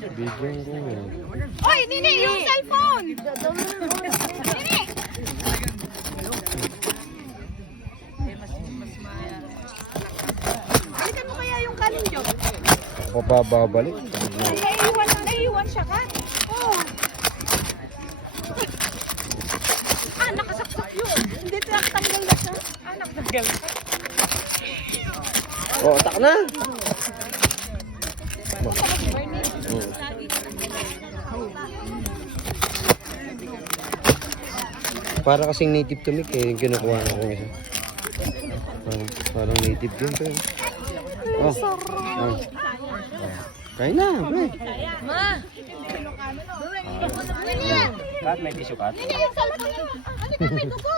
Bigyan ko eh. Oy, Nini, yung cellphone! Nini! Balikan mo kaya yung kanin, Jo? Bababalik. Naiiwan siya ka? Oo. Nakasaksak yun. Hindi tanggal na siya. Nakatanggal. Oh, atak na! Para kasing native to make eh, yung kinukuha na ko isa. Parang native din to. Oh. Oh. Kain na, pre. Ma! Kat, may tissue kat? Nini, yung cellphone niya. Ano ka, may dugo?